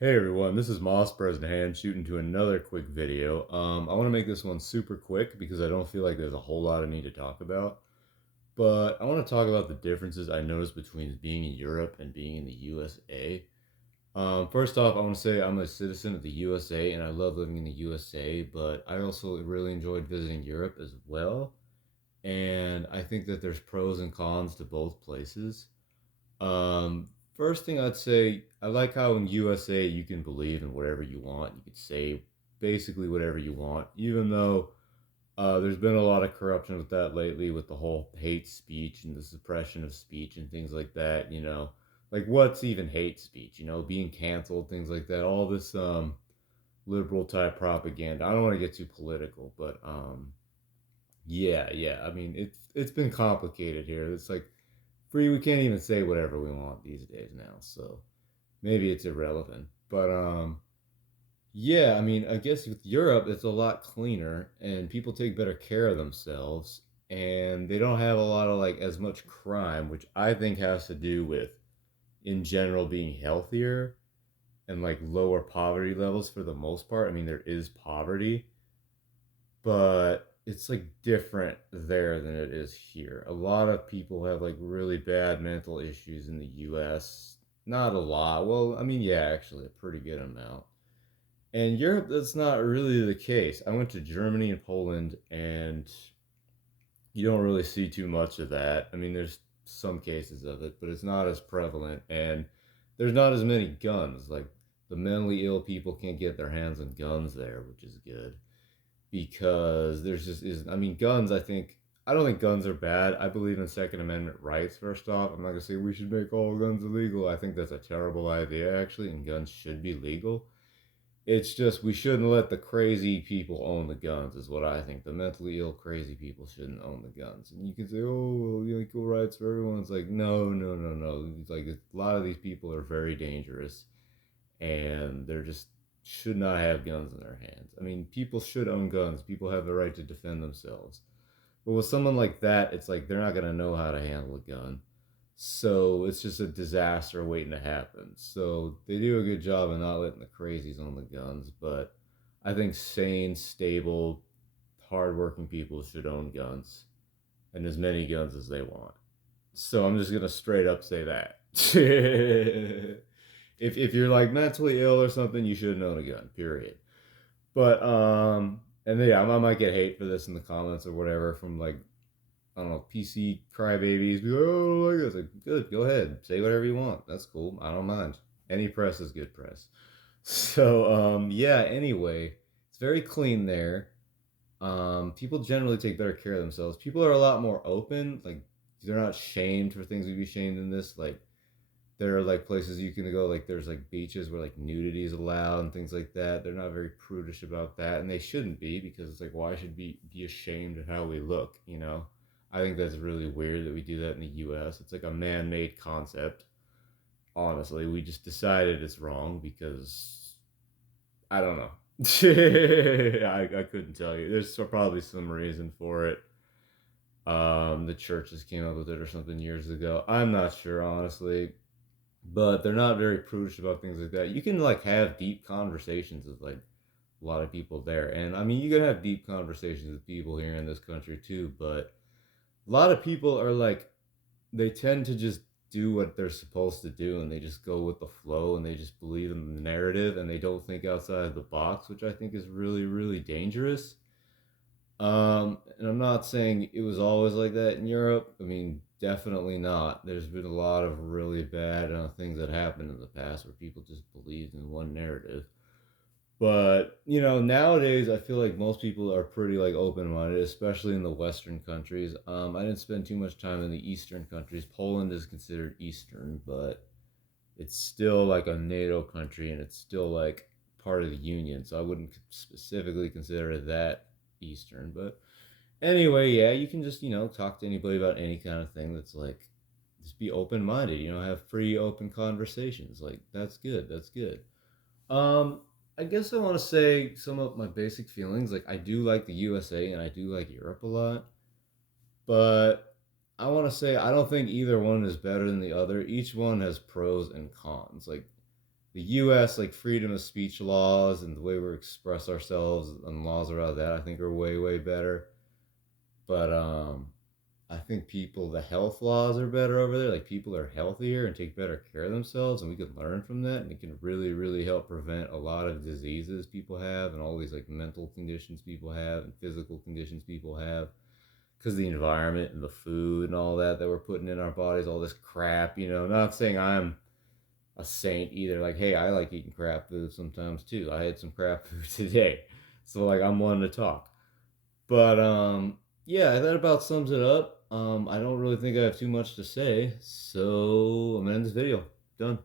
Hey everyone, this is Moss President Hand shooting to another quick video. I want to make this one super quick because I don't feel like there's a whole lot I need to talk about. But I want to talk about the differences I noticed between being in Europe and being in the USA. First off, I want to say I'm a citizen of the USA and I love living in the USA, but I also really enjoyed visiting Europe as well. And I think that there's pros and cons to both places. First thing I'd say, I like how in USA you can believe in whatever you want. You can say basically whatever you want, even though there's been a lot of corruption with that lately, with the whole hate speech and the suppression of speech and things like that. Like what's even hate speech? Being canceled, things like that. All this liberal type propaganda. I don't want to get too political, but yeah, yeah. I mean, it's been complicated here. It's like free. We can't even say whatever we want these days now. So maybe it's irrelevant. But yeah, I mean, I guess with Europe, it's a lot cleaner and people take better care of themselves and they don't have a lot of like as much crime, which I think has to do with in general being healthier and like lower poverty levels for the most part. I mean, there is poverty, but it's like different there than it is here. A lot of people have like really bad mental issues in the US. Not a lot. Well, I mean, yeah, actually, a pretty good amount. And Europe, that's not really the case. I went to Germany and Poland, and you don't really see too much of that. I mean, there's some cases of it, but it's not as prevalent, and there's not as many guns. Like, the mentally ill people can't get their hands on guns there, which is good because there's just is I mean guns I don't think guns are bad. I believe in Second Amendment rights first off. I'm not gonna say we should make all guns illegal. I think that's a terrible idea actually, and guns should be legal. It's just we shouldn't let the crazy people own the guns is what I think. The mentally ill crazy people shouldn't own the guns. And you can say, oh well, equal rights for everyone. It's like no, no, no, no. It's like a lot of these people are very dangerous and they're just should not have guns in their hands. I mean, people should own guns. People have the right to defend themselves. But with someone like that, it's like they're not going to know how to handle a gun. So it's just a disaster waiting to happen. So they do a good job of not letting the crazies own the guns. But I think sane, stable, hardworking people should own guns and as many guns as they want. So I'm just going to straight up say that. If you're like mentally ill or something, you shouldn't own a gun. Period. But and yeah, I might get hate for this in the comments or whatever from like I don't know PC crybabies. Be like, oh, like this. Like, good, go ahead, say whatever you want. That's cool. I don't mind. Any press is good press. So yeah. Anyway, it's very clean there. People generally take better care of themselves. People are a lot more open. Like they're not shamed for things we'd be shamed in this. Like there are like places you can go, like there's like beaches where like nudity is allowed and things like that. They're not very prudish about that, and they shouldn't be because it's like why should we be ashamed of how we look? I think that's really weird that we do that in the US. It's like a man-made concept. Honestly, we just decided it's wrong because I don't know. I couldn't tell you. There's probably some reason for it. The churches came up with it or something years ago. I'm not sure, honestly, but they're not very prudish about things like that. You can like have deep conversations with like a lot of people there, and I mean you can have deep conversations with people here in this country too. But a lot of people are like they tend to just do what they're supposed to do, and they just go with the flow, and they just believe in the narrative, and they don't think outside the box, which I think is really really dangerous. And I'm not saying it was always like that in Europe. I mean, definitely not. There's been a lot of really bad things that happened in the past where people just believed in one narrative. But nowadays I feel like most people are pretty like open-minded, especially in the Western countries. I didn't spend too much time in the Eastern countries. Poland is considered Eastern, but it's still like a NATO country and it's still like part of the Union. So I wouldn't specifically consider that Eastern, but anyway, yeah, you can just, talk to anybody about any kind of thing that's like, just be open minded, have free, open conversations. Like, that's good. That's good. Um, I guess I want to say some of my basic feelings. Like, I do like the USA and I do like Europe a lot, but I want to say I don't think either one is better than the other. Each one has pros and cons. Like, the US, like, freedom of speech laws and the way we express ourselves and laws around that, I think are way, way better. But, I think the health laws are better over there. Like, people are healthier and take better care of themselves, and we can learn from that, and it can really, really help prevent a lot of diseases people have and all these, like, mental conditions people have and physical conditions people have because the environment and the food and all that we're putting in our bodies, all this crap, Not saying I'm a saint either. Like, hey, I like eating crap food sometimes too. I had some crap food today. So, like, I'm one to talk. But yeah, that about sums it up. I don't really think I have too much to say, so I'm gonna end this video. Done.